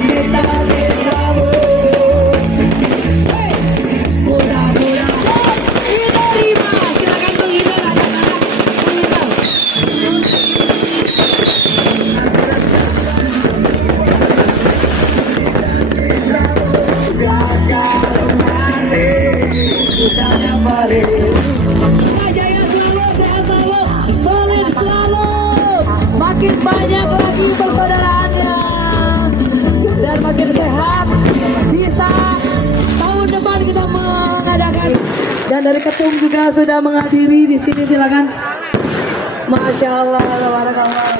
kita bersambung. Mudah-mudahan diterima. Silakan menghibur anak-anak. Kita kembali. Kita jaya selalu, sehat selalu, solid selalu. Makin banyak lagi persaudaraannya dan makin sehat. Bisa tahun depan kita mengadakan. Dan dari ketum juga sudah menghadiri di sini, silakan. Masya Allah, tabarakallah.